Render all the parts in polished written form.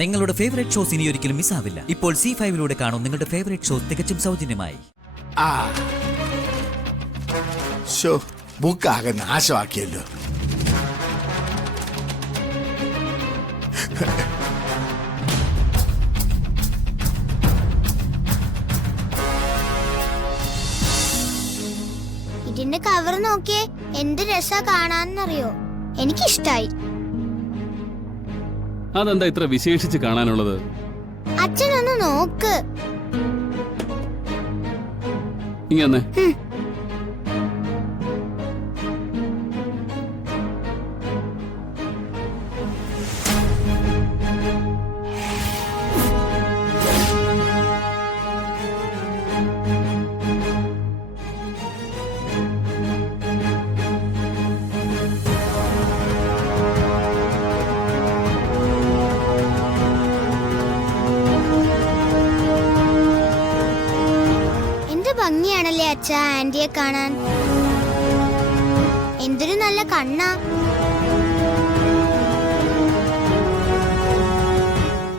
നിങ്ങളുടെ favourite shows ഇനി ഒരിക്കലും മിസ്സാവില്ല. ഇപ്പോൾ C5 കാണും നിങ്ങളുടെ ഫേവറേറ്റ് ഷോസ് തികച്ചും സൗജന്യമായി. ബുക്കാകെ നാശമാക്കിയല്ലോ. ഇതിന്റെ കവർ നോക്കിയേ, എന്ത് രസാ കാണാന്നറിയോ. എനിക്കിഷ്ടായി. അതെന്താ ഇത്ര വിശേഷിച്ച് കാണാനുള്ളത്? അച്ഛനൊന്ന് നോക്ക്. ഇങ്ങനെ ഭംഗിയാണല്ലേ അച്ഛാ ആന്റിയെ കാണാൻ. എന്തൊരു നല്ല കണ്ണാ.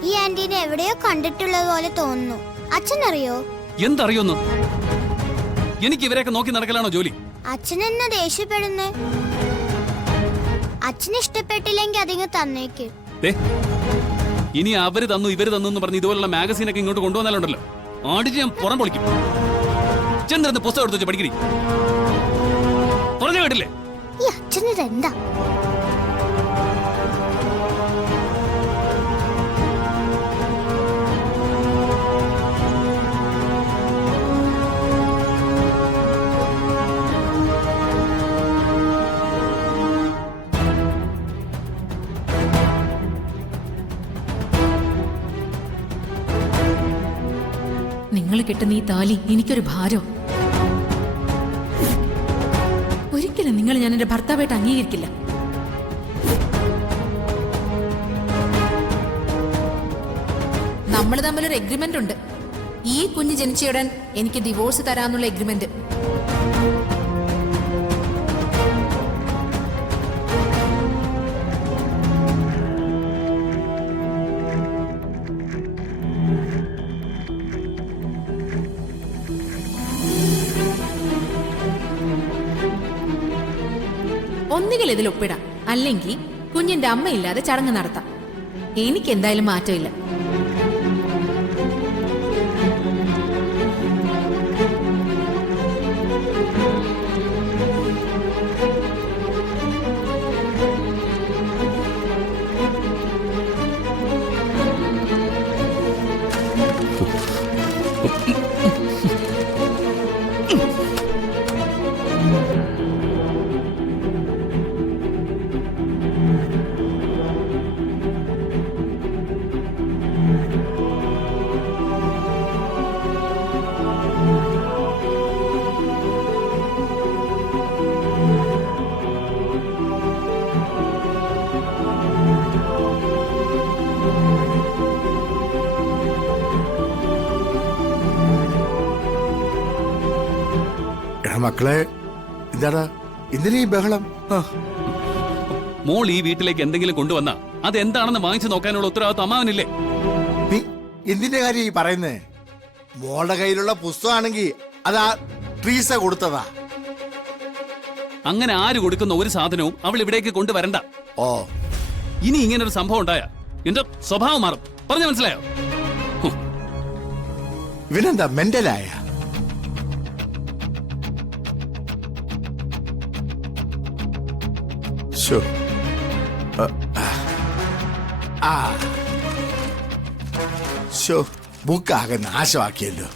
ഈ ആന്റീനെ എവിടെയോ കണ്ടിട്ടുള്ളത് പോലെ തോന്നുന്നു. അച്ഛനറിയോ? എന്തറിയൊന്നു? എനിക്ക് ഇവരെയൊക്കെ നോക്കി നടക്കലാണോ ജോലി? അച്ഛൻ എന്നാ ദേഷ്യപ്പെടുന്നേ? അച്ഛന് ഇഷ്ടപ്പെട്ടില്ലെങ്കിൽ അതിങ്ങ് തന്നേക്ക്. ഇനി അവര് തന്നു ഇവര് തന്നു എന്ന് പറഞ്ഞ് ഇതുപോലുള്ള മാഗസീനൊക്കെ ഇങ്ങോട്ട് കൊണ്ടുവന്നാലുണ്ടല്ലോ, ആടിച്ച് ഞാൻ പുറം പൊളിക്കും. ചെന്നിരുന്ന് പുസ്തകം എടുത്ത് വെച്ച് പഠിക്കണി. പറഞ്ഞു കേട്ടില്ലേ? ഈ അച്ഛനിതെന്താ? നിങ്ങൾ കിട്ടുന്ന ഈ താലി എനിക്കൊരു ഭാരം. ഒരിക്കലും നിങ്ങൾ ഞാൻ എന്റെ ഭർത്താവായിട്ട് അംഗീകരിക്കില്ല. നമ്മൾ തമ്മിലൊരു എഗ്രിമെന്റ് ഉണ്ട്. ഈ കുഞ്ഞ് ജനിച്ചയുടൻ എനിക്ക് ഡിവോഴ്സ് തരാന്നുള്ള എഗ്രിമെന്റ്. ഒന്നുകിൽ ഇതിൽ ഒപ്പിടാം, അല്ലെങ്കിൽ കുഞ്ഞിന്റെ അമ്മയില്ലാതെ ചടങ്ങ് നടത്താം. എനിക്ക് എന്തായാലും മാറ്റമില്ല. മക്കളെ, എന്താടാ എന്തിനാ ഈ ബഹളം? മോൾ ഈ വീട്ടിലേക്ക് എന്തെങ്കിലും കൊണ്ടുവന്നാ അത് എന്താണെന്ന് വാങ്ങിച്ചു നോക്കാനുള്ള ഉത്തരവാദിത്വം അമ്മാവനില്ലേ? നീ എന്തിന്റെ കാര്യം ഈ പറയുന്നേ? മോളുടെ കയ്യിലുള്ള പുസ്തകമാണെങ്കിൽ അതാ ട്രീസ കൊടുത്തതാ. അങ്ങനെ ആര് കൊടുക്കുന്ന ഒരു സാധനവും അവൾ ഇവിടേക്ക് കൊണ്ടുവരണ്ട. ഓ, ഇനി ഇങ്ങനൊരു സംഭവം ഉണ്ടായ എന്റെ സ്വഭാവം മാറും. പറഞ്ഞു മനസ്സിലായോ? ഇവനെന്താ മെന്റലായ? ബുക്കാകെ നാശമാക്കിയല്ലോ.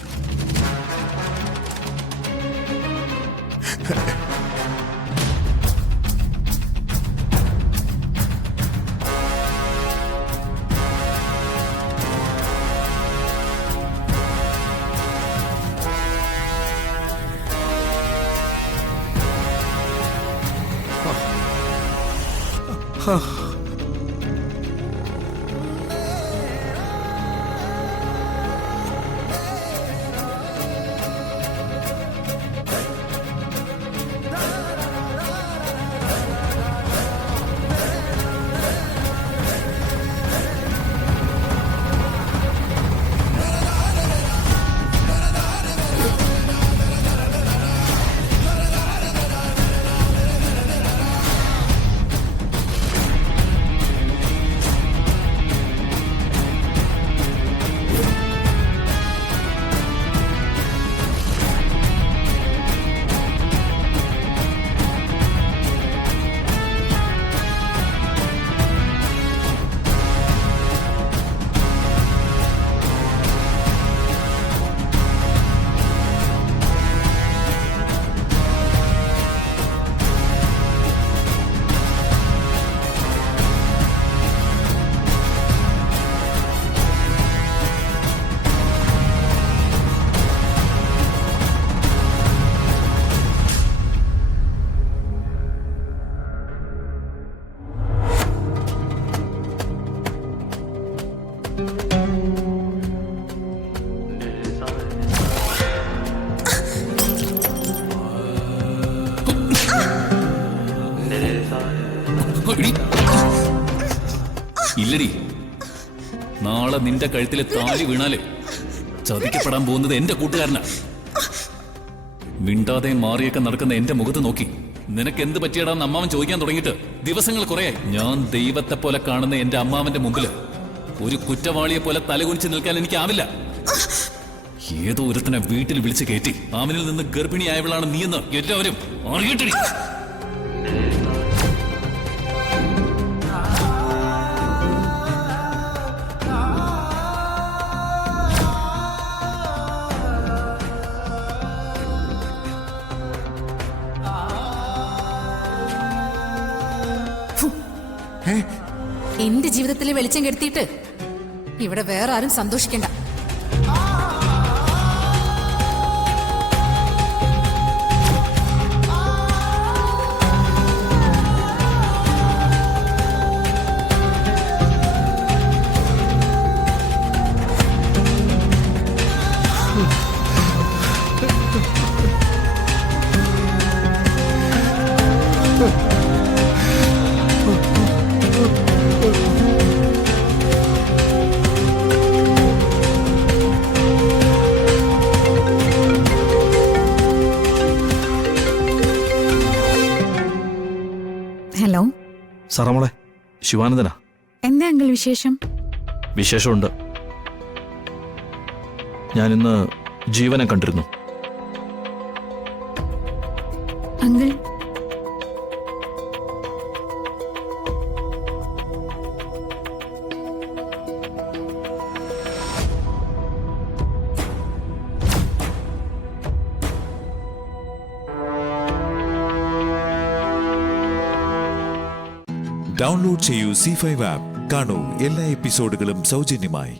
നാളെ നിന്റെ കഴുത്തിലെ താലി വീണാലേ ചതിക്കപ്പെടാൻ പോകുന്നത് എന്റെ കൂട്ടുകാരനാണ്. മിണ്ടാതെ മാറിയൊക്കെ നടക്കുന്ന എന്റെ മുഖത്ത് നോക്കി നിനക്ക് എന്ത് പറ്റിയടാന്ന് അമ്മാവൻ ചോദിക്കാൻ തുടങ്ങിയിട്ട് ദിവസങ്ങൾ കുറയായി. ഞാൻ ദൈവത്തെ പോലെ കാണുന്ന എന്റെ അമ്മാവന്റെ മുമ്പില് ഒരു കുറ്റവാളിയെ പോലെ തലകുനിച്ച് നിൽക്കാൻ എനിക്കാവില്ല. ഏതോ ഒരുത്തനെ വീട്ടിൽ വിളിച്ച് കയറ്റി അവനിൽ നിന്ന് ഗർഭിണിയായവളാണ് നീയെന്ന് എല്ലാവരും അറിയട്ടെ. എന്റെ ജീവിതത്തിലെ വെളിച്ചം കെടുത്തിയിട്ട് ഇവിടെ വേറെ ആരും സന്തോഷിക്കണ്ട. ഹലോ സാറാമോളെ, ശിവാനന്ദനാ. എന്താ അങ്കിൾ വിശേഷം? വിശേഷമുണ്ട്. ഞാനിന്ന് ജീവനെ കണ്ടിരുന്നു. അങ്കിൾ ഡൗൺലോഡ് ചെയ്യൂ C5 ആപ്പ്. കാണൂ എല്ലാ എപ്പിസോഡുകളും സൗജന്യമായി.